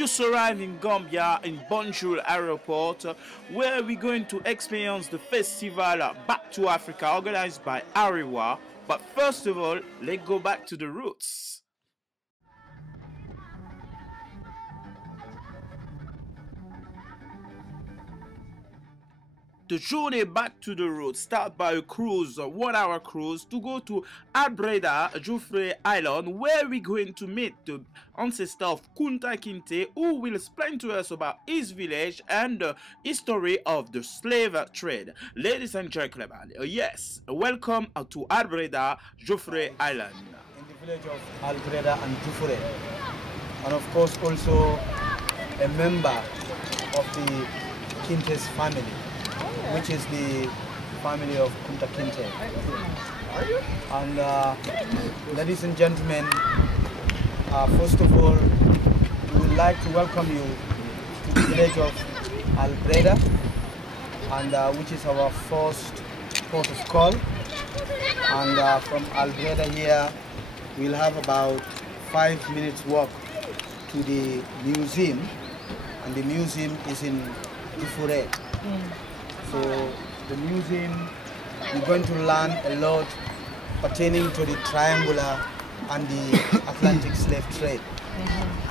just arrived in Gambia in Banjul Airport, where we're going to experience the festival Back to Africa organized by Ariwa. But first of all, let's go back to the roots. The journey back to the road starts by a cruise, a 1 hour cruise, to go to Albreda, Joffre Island, where we're going to meet the ancestor of Kunta Kinte, who will explain to us about his village and the history of the slave trade. Ladies and gentlemen, yes, welcome to Albreda, Joffre Island. In the village of Albreda and Joffre, and of course also a member of the Kinte's family, which is the family of Kunta Kinte. And ladies and gentlemen, first of all, we would like to welcome you to the village of Albreda, and which is our first port of call. And from Albreda here, we'll have about 5 minutes walk to the museum, and the museum is in Joffre. So the museum, we're going to learn a lot pertaining to the triangular and the Atlantic slave trade.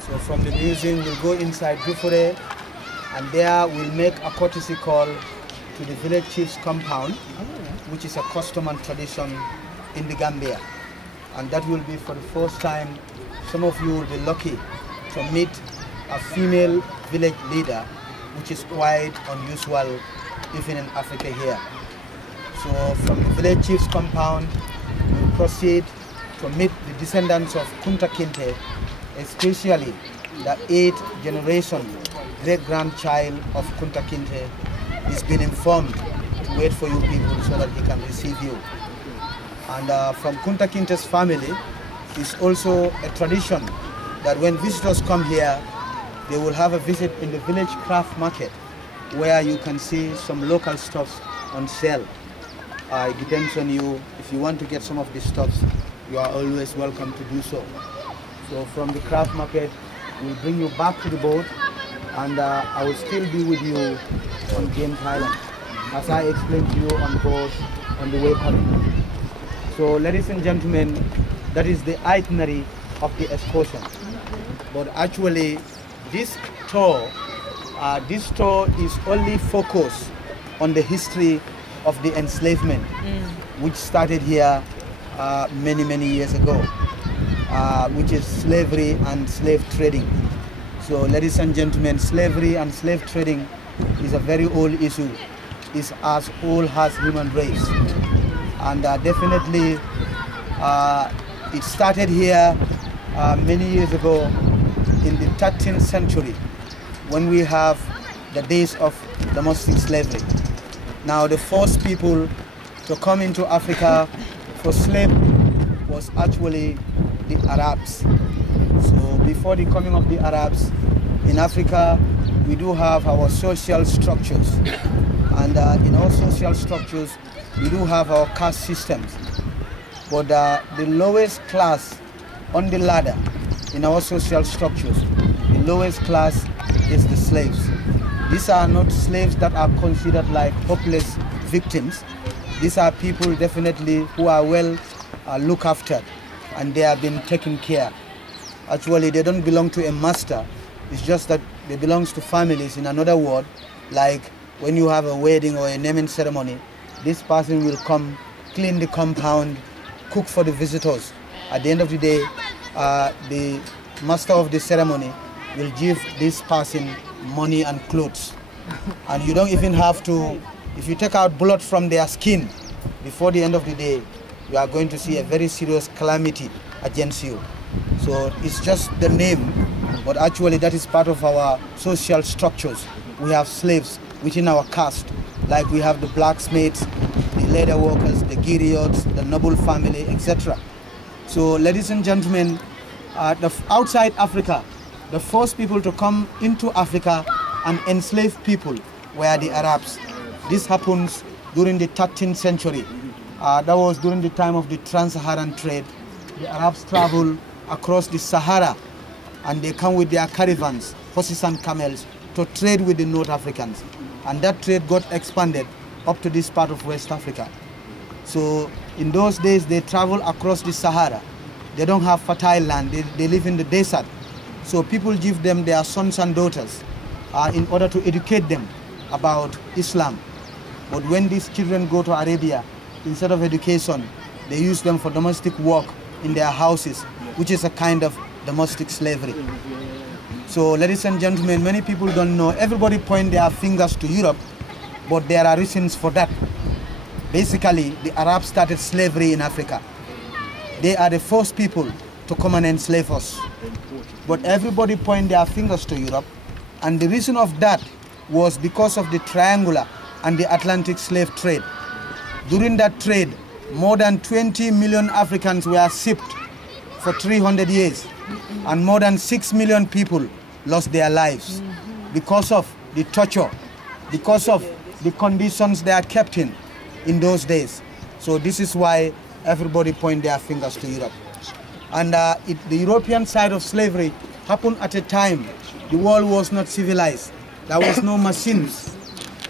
So from the museum, we'll go inside Joffre, and there we'll make a courtesy call to the village chief's compound, which is a custom and tradition in the Gambia. And that will be for the first time. Some of you will be lucky to meet a female village leader, which is quite unusual even in Africa here. So from the village chief's compound, we'll proceed to meet the descendants of Kunta Kinte, especially the 8th generation great-grandchild of Kunta Kinte. He's been informed to wait for you people so that he can receive you. And from Kunta Kinte's family, it's also a tradition that when visitors come here, they will have a visit in the village craft market, where you can see some local stuffs on sale. It depends on you. If you want to get some of these stuffs, you are always welcome to do so. So from the craft market, we'll bring you back to the boat, and I will still be with you on James Island, as I explained to you on board on the way coming. So ladies and gentlemen, that is the itinerary of the excursion. But actually, this tour is only focused on the history of the enslavement, which started here many years ago, which is slavery and slave trading. So ladies and gentlemen, slavery and slave trading is a very old issue. It's as old as human race. And definitely it started here many years ago in the 13th century, when we have the days of domestic slavery. Now the first people to come into Africa for slavery was actually the Arabs. So before the coming of the Arabs, in Africa we do have our social structures, and in our social structures we do have our caste systems. But the lowest class on the ladder in our social structures, the lowest class is the slaves. These are not slaves that are considered like hopeless victims. These are people definitely who are well looked after, and they have been taken care. Actually, they don't belong to a master. It's just that they belong to families. In another word, like when you have a wedding or a naming ceremony, this person will come, clean the compound, cook for the visitors. At the end of the day, the master of the ceremony will give this person money and clothes. And you don't even have to, if you take out blood from their skin, before the end of the day, you are going to see a very serious calamity against you. So it's just the name, but actually that is part of our social structures. We have slaves within our caste, like we have the blacksmiths, the leather workers, the griots, the noble family, etc. So ladies and gentlemen, outside Africa, the first people to come into Africa and enslave people were the Arabs. This happens during the 13th century. That was during the time of the trans-Saharan trade. The Arabs traveled across the Sahara and they come with their caravans, horses and camels, to trade with the North Africans. And that trade got expanded up to this part of West Africa. So in those days, they travel across the Sahara. They don't have fertile land, they live in the desert. So people give them their sons and daughters in order to educate them about Islam. But when these children go to Arabia, instead of education, they use them for domestic work in their houses, which is a kind of domestic slavery. So ladies and gentlemen, many people don't know. Everybody point their fingers to Europe, but there are reasons for that. Basically, the Arabs started slavery in Africa. They are the first people to come and enslave us. But everybody point their fingers to Europe, and the reason of that was because of the triangular and the Atlantic slave trade. During that trade, more than 20 million Africans were shipped for 300 years, and more than 6 million people lost their lives because of the torture, because of the conditions they are kept in those days. So this is why everybody point their fingers to Europe. And the European side of slavery happened at a time the world was not civilized. There was no machines.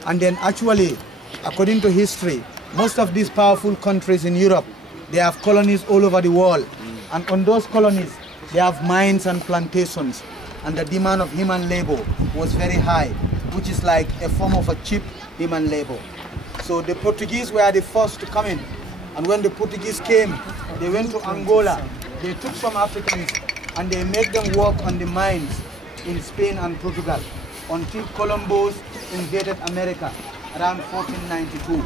And then actually, according to history, most of these powerful countries in Europe, they have colonies all over the world. And on those colonies, they have mines and plantations. And the demand of human labor was very high, which is like a form of a cheap human labor. So the Portuguese were the first to come in. And when the Portuguese came, they went to Angola. They took some Africans and they made them work on the mines in Spain and Portugal until Columbus invaded America around 1492.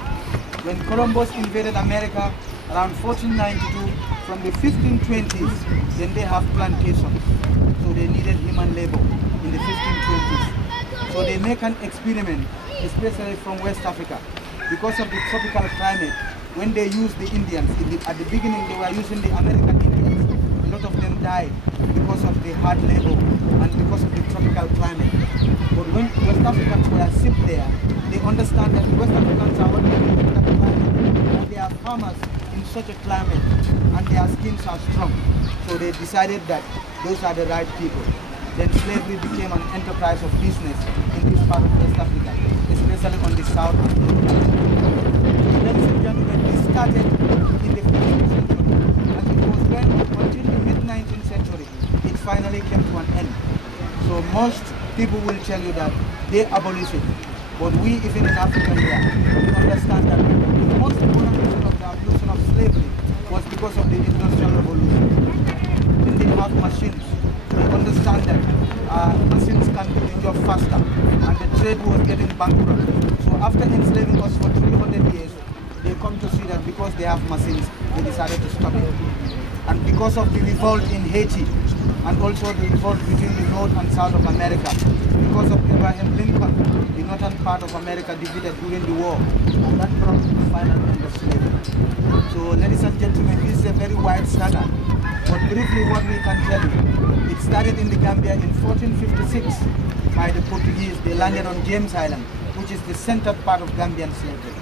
When Columbus invaded America around 1492, from the 1520s, then they have plantations. So they needed human labor in the 1520s. So they make an experiment, especially from West Africa. Because of the tropical climate, when they use the Indians, at the beginning they were using the American Indians. A lot of them died because of the hard labor and because of the tropical climate. But when West Africans were shipped there, they understand that West Africans are only in that climate, and they are farmers in such a climate, and their skins are strong. So they decided that those are the right people. Then slavery became an enterprise of business in this part of West Africa, especially on the south and north. Ladies and gentlemen, this started in the 15th century, and it was going until the mid-19th century. It finally came to an end. So most people will tell you that they abolished it, but we, even in Africa here, we understand that the most important reason of the abolition of slavery was because of the Industrial Revolution. When they have machines, they understand that machines can do the job faster, and the trade was getting bankrupt. So after enslaving us for 300 years, they come to see that because they have machines, they decided to stop it. And because of the revolt in Haiti, and also the revolt between the North and South of America, because of Abraham Lincoln, the northern part of America defeated during the war, and that brought the final end of slavery. So, ladies and gentlemen, this is a very wide saga, but briefly what we can tell you, it started in the Gambia in 1456 by the Portuguese. They landed on James Island, which is the centered part of Gambian slavery.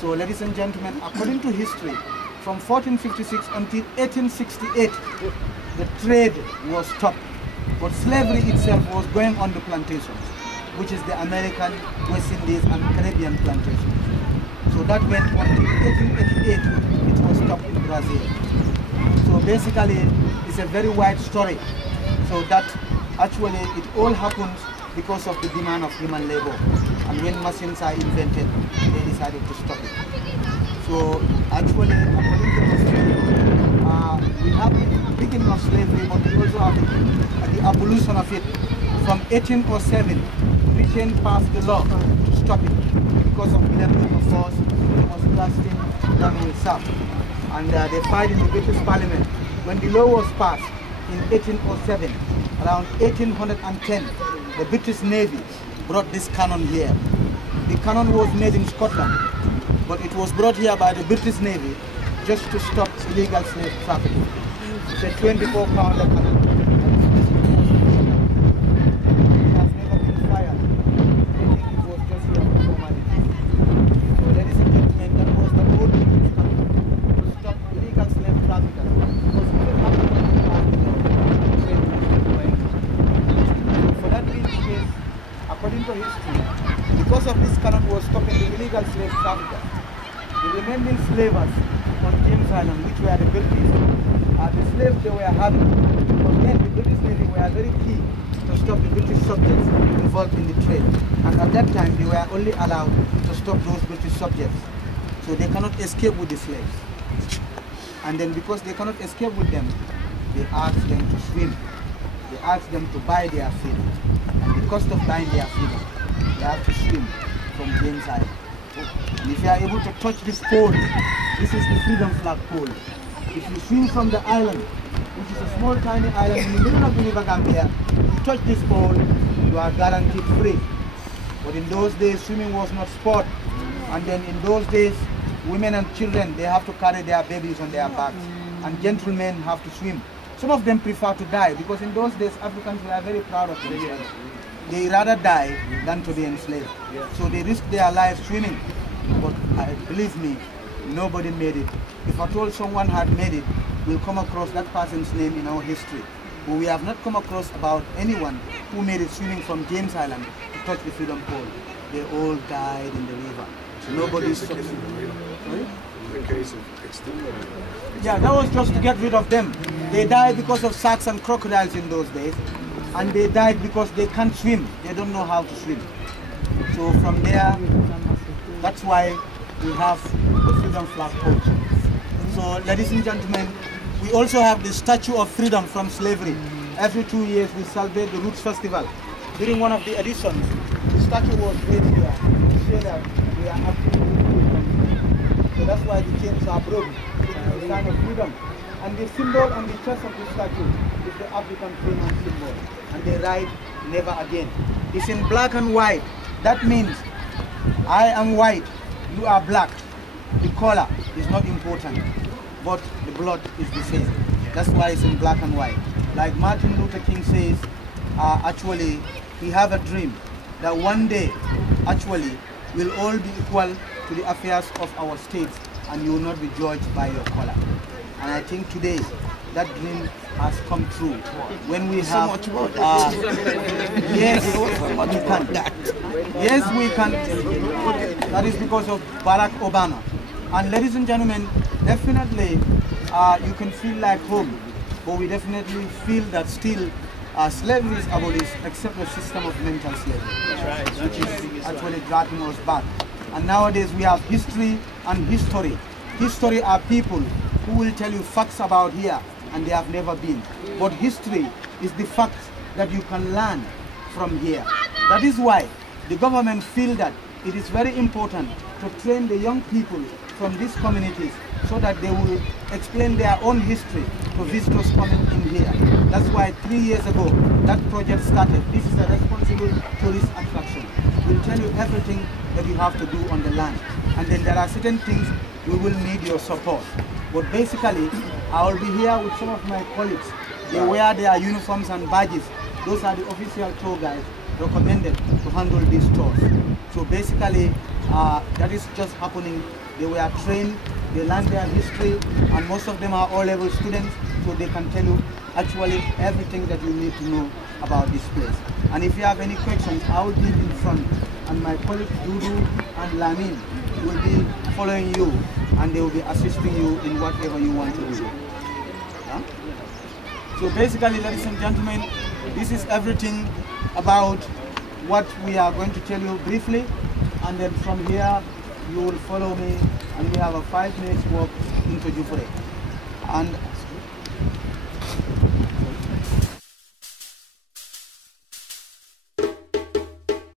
So, ladies and gentlemen, according to history, from 1456 until 1868, the trade was stopped, but slavery itself was going on the plantations, which is the American, West Indies, and Caribbean plantations. So that went until 1888, it was stopped in Brazil. So basically, it's a very wide story. So that actually, it all happens because of the demand of human labor. And when machines are invented, they decided to stop it. So actually, according to history, we have the beginning of slavery, but we also have the abolition of it. From 1807, Britain passed the law to stop it because of military force. It was blasting down with South. And they fight in the British Parliament. When the law was passed in 1807, around 1810, the British Navy brought this cannon here. The cannon was made in Scotland, but it was brought here by the British Navy just to stop illegal slave trafficking. It's a 24-pounder cannon. It has never been fired. I think it was just here for formality. So ladies and gentlemen, that was the old British cannon to stop illegal slave traffickers. Because we don't have to illegal slave traffickers. The remaining slavers on James Island, which were the British, the slaves they were having, but then the British Navy were very keen to stop the British subjects involved in the trade. And at that time, they were only allowed to stop those British subjects. So they cannot escape with the slaves. And then because they cannot escape with them, they ask them to swim. They ask them to buy their freedom. And the cost of buying their freedom, they have to swim from James Island. And if you are able to touch this pole, this is the freedom flag pole. If you swim from the island, which is a small tiny island in the middle of the river Gambia, you touch this pole, you are guaranteed free. But in those days, swimming was not sport. And then in those days, women and children, they have to carry their babies on their backs. And gentlemen have to swim. Some of them prefer to die because in those days, Africans were very proud of themselves. They rather die than to be enslaved. So they risk their lives swimming. But believe me, nobody made it. If at all someone had made it, we'll come across that person's name in our history. But we have not come across about anyone who made it swimming from James Island to touch the freedom pole. They all died in the river. Nobody succeeded. Sorry? Yeah, that was just to get rid of them. They died because of sharks and crocodiles in those days. And they died because they can't swim. They don't know how to swim. So from there, that's why we have the freedom flag pole. So ladies and gentlemen, we also have the Statue of Freedom from Slavery. Every 2 years we celebrate the Roots Festival. During one of the editions, the statue was raised here to show that we are absolutely free. So that's why the chains are broken. It's a sign of freedom. And the symbol on the chest of the statue is the African freeman symbol. And they write, never again. It's in black and white. That means I am white, you are black. The color is not important, but the blood is the same. That's why it's in black and white. Like Martin Luther King says, actually, we have a dream that one day, actually, we'll all be equal to the affairs of our states and you will not be judged by your color. And I think today, that dream has come true. When we have, yes, we can. Yes, we can. That is because of Barack Obama. And ladies and gentlemen, definitely you can feel like home, but we definitely feel that still slavery is abolished except the system of mental slavery, which is actually dragging us back. And nowadays we have history and history. History are people who will tell you facts about here and they have never been. But history is the fact that you can learn from here. That is why the government feel that it is very important to train the young people from these communities so that they will explain their own history to visitors coming in here. That's why 3 years ago that project started. This is a responsible tourist attraction. We'll tell you everything that you have to do on the land. And then there are certain things we will need your support. But basically, I will be here with some of my colleagues. They wear their uniforms and badges. Those are the official tour guides recommended to handle these tours. So basically, that is just happening. They were trained, they learned their history, and most of them are all-level students, so they can tell you actually everything that you need to know about this place. And if you have any questions, I will be in front, and my colleagues Dudu and Lamin will be following you, and they will be assisting you in whatever you want to do. Yeah? So basically, ladies and gentlemen, this is everything about what we are going to tell you briefly, and then from here you will follow me, and we have a 5 minutes walk into Jufure. And